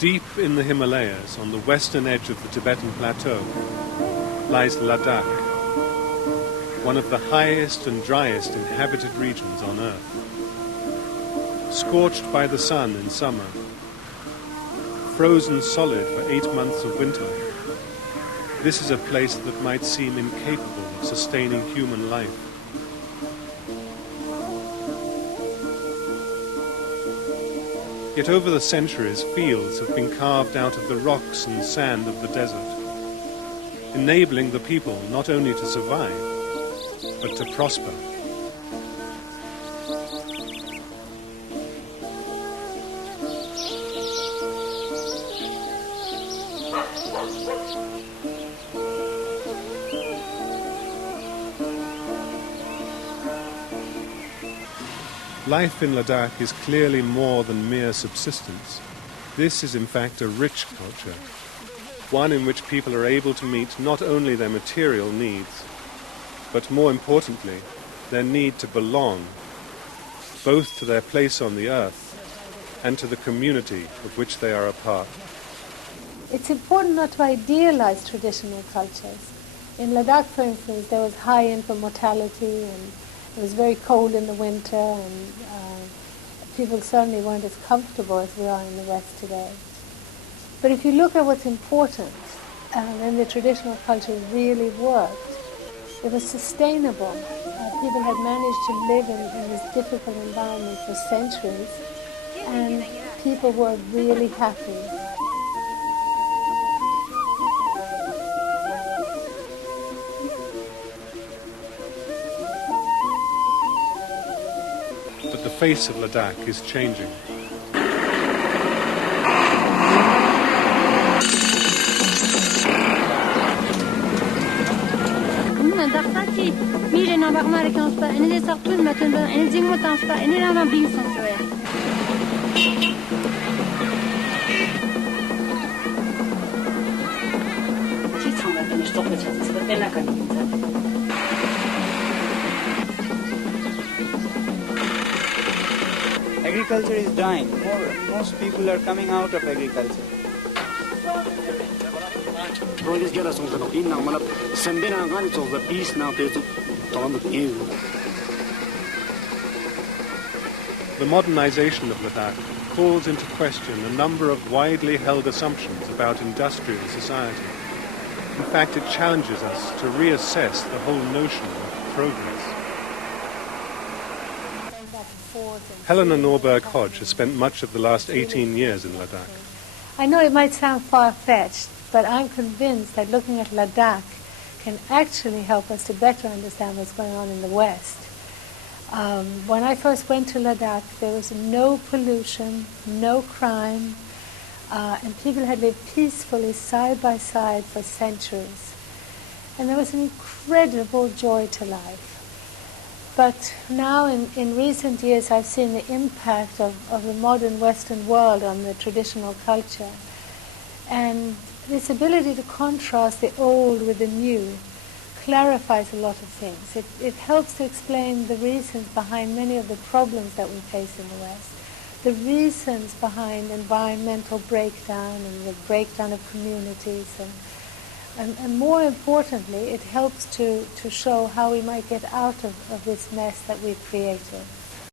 Deep in the Himalayas, on the western edge of the Tibetan plateau, lies Ladakh, one of the highest and driest inhabited regions on Earth. Scorched by the sun in summer, frozen solid for 8 months of winter, this is a place that might seem incapable of sustaining human life. Yet over the centuries, fields have been carved out of the rocks and sand of the desert, enabling the people not only to survive, but to prosper. Life in Ladakh is clearly more than mere subsistence. This is in fact a rich culture, one in which people are able to meet not only their material needs, but more importantly, their need to belong, both to their place on the earth and to the community of which they are a part. It's important not to idealize traditional cultures. In Ladakh, for instance, there was high infant mortality, and it was very cold in the winter, and people certainly weren't as comfortable as we are in the West today. But if you look at what's important, and the traditional culture really worked, it was sustainable. People had managed to live in this difficult environment for centuries, and people were really happy. But the face of Ladakh is changing. Agriculture is dying. Most people are coming out of agriculture. The modernization of Ladakh calls into question a number of widely held assumptions about industrial society. In fact, it challenges us to reassess the whole notion of progress. Helena Norberg-Hodge has spent much of the last 18 years in Ladakh. I know it might sound far-fetched, but I'm convinced that looking at Ladakh can actually help us to better understand what's going on in the West. When I first went to Ladakh, there was no pollution, no crime, and people had lived peacefully side by side for centuries. And there was an incredible joy to life. But now, in recent years, I've seen the impact of the modern Western world on the traditional culture. And this ability to contrast the old with the new clarifies a lot of things. It helps to explain the reasons behind many of the problems that we face in the West, the reasons behind environmental breakdown and the breakdown of communities, and more importantly, it helps to show how we might get out of this mess that we've created.